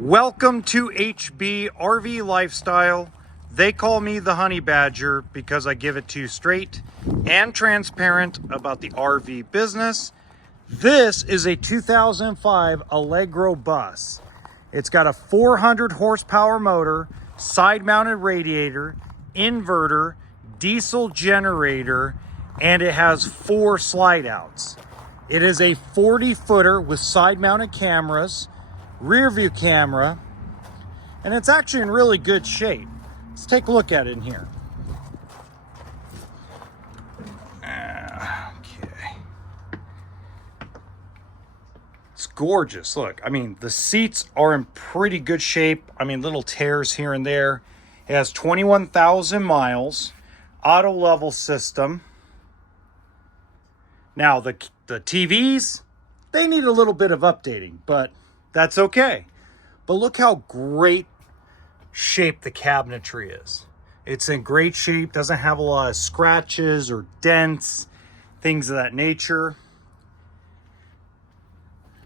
Welcome to HBRV Lifestyle. They call me the Honey Badger because I give it to you straight and transparent about the RV business. This is a 2005 Allegro Bus. It's got a 400 horsepower motor, side-mounted radiator, inverter, diesel generator, and it has 4 slide-outs. It is a 40-footer with side-mounted cameras, rear view camera, and it's actually in really good shape. Let's take a look at it in here. Okay. It's gorgeous. Look, I mean, the seats are in pretty good shape. I mean, little tears here and there. It has 21,000 miles, auto level system. Now, the TVs, they need a little bit of updating, but that's okay. But look how great shape the cabinetry is. It's in great shape, doesn't have a lot of scratches or dents, things of that nature.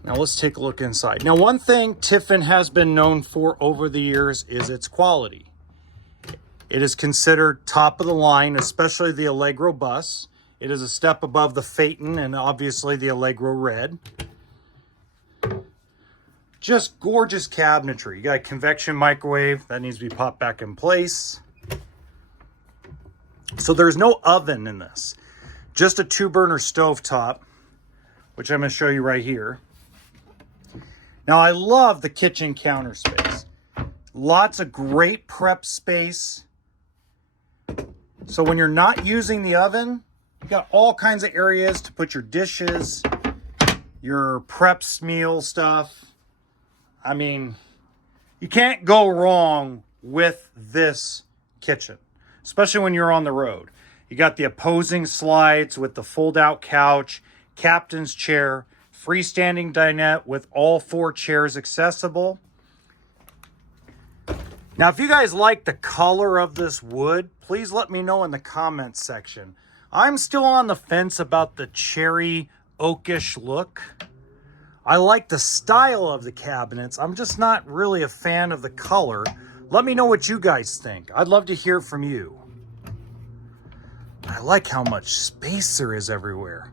Now let's take a look inside. Now, one thing Tiffin has been known for over the years is its quality. It is considered top of the line, especially the Allegro Bus. It is a step above the Phaeton and obviously the Allegro Red. Just gorgeous cabinetry. You got a convection microwave that needs to be popped back in place. So there's no oven in this. Just a 2-burner stovetop, which I'm going to show you right here. Now, I love the kitchen counter space. Lots of great prep space. So when you're not using the oven, you got all kinds of areas to put your dishes, your preps meal stuff. I mean, you can't go wrong with this kitchen, especially when you're on the road. You got the opposing slides with the fold-out couch, captain's chair, freestanding dinette with all 4 chairs accessible. Now, if you guys like the color of this wood, please let me know in the comments section. I'm still on the fence about the cherry oakish look. I like the style of the cabinets. I'm just not really a fan of the color. Let me know what you guys think. I'd love to hear from you. I like how much space there is everywhere.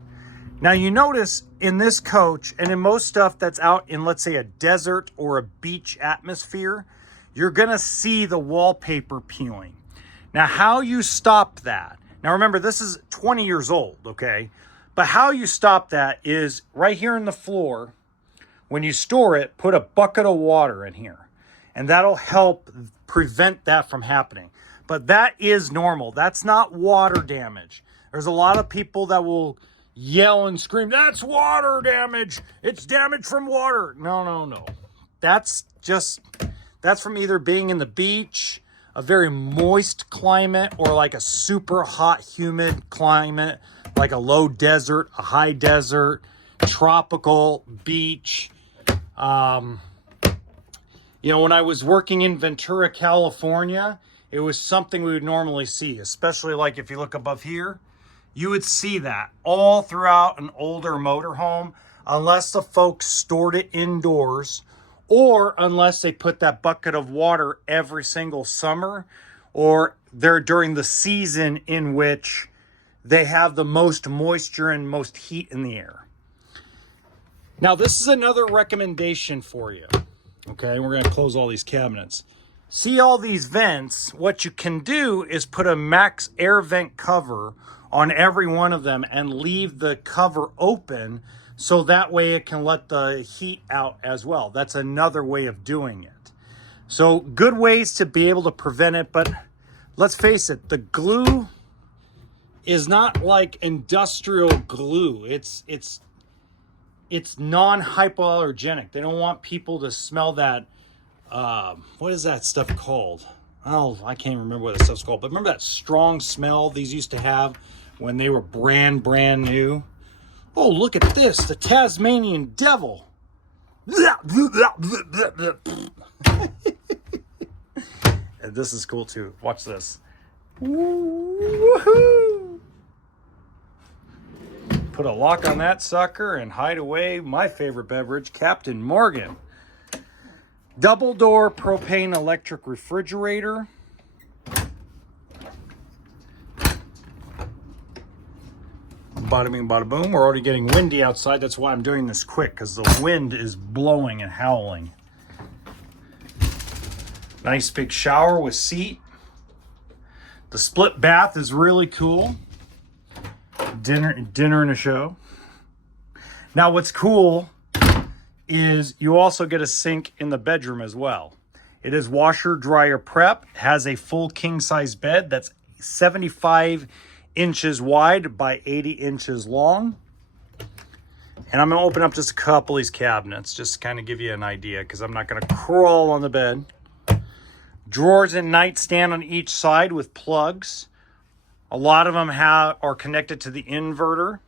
Now, you notice in this coach and in most stuff that's out in, let's say, a desert or a beach atmosphere, you're gonna see the wallpaper peeling. Now, how you stop that? Now, remember, this is 20 years old, okay? But how you stop that is right here in the floor. When you store it, put a bucket of water in here, and that'll help prevent that from happening. But that is normal. That's not water damage. There's a lot of people that will yell and scream, "That's water damage. It's damage from water." No. That's from either being in the beach, a very moist climate, or like a super hot, humid climate, like a low desert, a high desert, tropical beach. You know, when I was working in Ventura, California, it was something we would normally see, especially like if you look above here, you would see that all throughout an older motorhome, unless the folks stored it indoors or unless they put that bucket of water every single summer, or they're during the season in which they have the most moisture and most heat in the air. Now, this is another recommendation for you. Okay, we're going to close all these cabinets. See all these vents? What you can do is put a max air vent cover on every one of them and leave the cover open so that way it can let the heat out as well. That's another way of doing it. So good ways to be able to prevent it, but let's face it, the glue is not like industrial glue. It's non-hypoallergenic. They don't want people to smell that, what is that stuff called? Oh, I can't remember what that stuff's called, but remember that strong smell these used to have when they were brand new? Oh, look at this, the Tasmanian devil. And this is cool too. Watch this. Woohoo! Put a lock on that sucker and hide away my favorite beverage, Captain Morgan. Double door propane electric refrigerator. Bada bing, bada boom. We're already getting windy outside. That's why I'm doing this quick, because the wind is blowing and howling. Nice big shower with seat. The split bath is really cool. Dinner and a show. Now what's cool is you also get a sink in the bedroom as well. It is washer dryer prep, has a full king size bed that's 75 inches wide by 80 inches long. And I'm gonna open up just a couple of these cabinets just to kind of give you an idea, because I'm not gonna crawl on the bed. Drawers and nightstand on each side with plugs. A lot of them are connected to the inverter.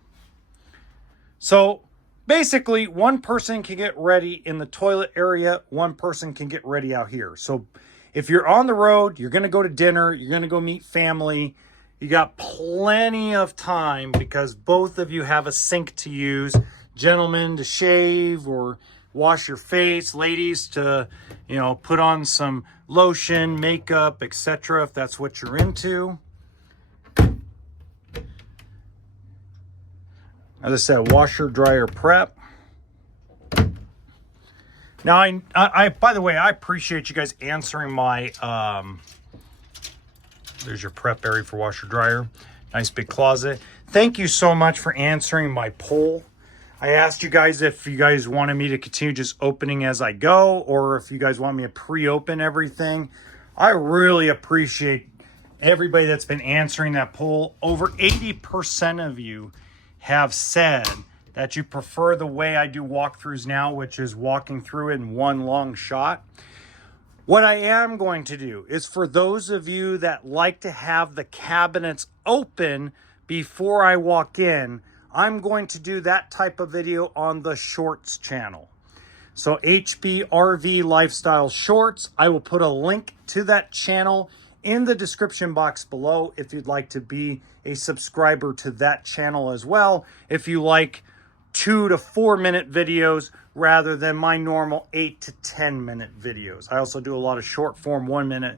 So basically, one person can get ready in the toilet area, one person can get ready out here. So if you're on the road, you're gonna go to dinner, you're gonna go meet family, you got plenty of time because both of you have a sink to use. Gentlemen to shave or wash your face, ladies to, you know, put on some lotion, makeup, etc. if that's what you're into. As I said, washer dryer prep. Now, I by the way, I appreciate you guys answering my, there's your prep area for washer dryer. Nice big closet. Thank you so much for answering my poll. I asked you guys if you guys wanted me to continue just opening as I go, or if you guys want me to pre-open everything. I really appreciate everybody that's been answering that poll. Over 80% of you have said that you prefer the way I do walkthroughs now, which is walking through it in one long shot. What I am going to do is, for those of you that like to have the cabinets open before I walk in, I'm going to do that type of video on the Shorts channel. So HBRV Lifestyle Shorts, I will put a link to that channel in the description box below if you'd like to be a subscriber to that channel as well. If you like 2 to 4 minute videos rather than my normal 8 to 10 minute videos. I also do a lot of short form 1 minute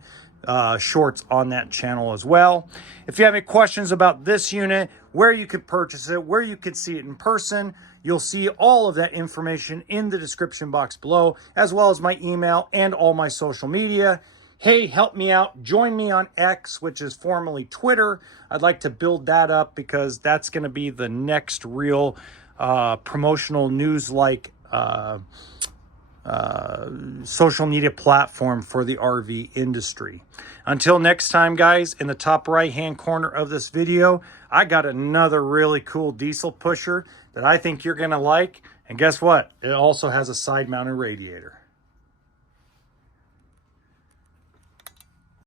shorts on that channel as well. If you have any questions about this unit, where you could purchase it, where you could see it in person, you'll see all of that information in the description box below, as well as my email and all my social media. Hey, help me out. Join me on X, which is formerly Twitter. I'd like to build that up because that's going to be the next real promotional news-like social media platform for the RV industry. Until next time, guys, in the top right-hand corner of this video, I got another really cool diesel pusher that I think you're going to like. And guess what? It also has a side-mounted radiator.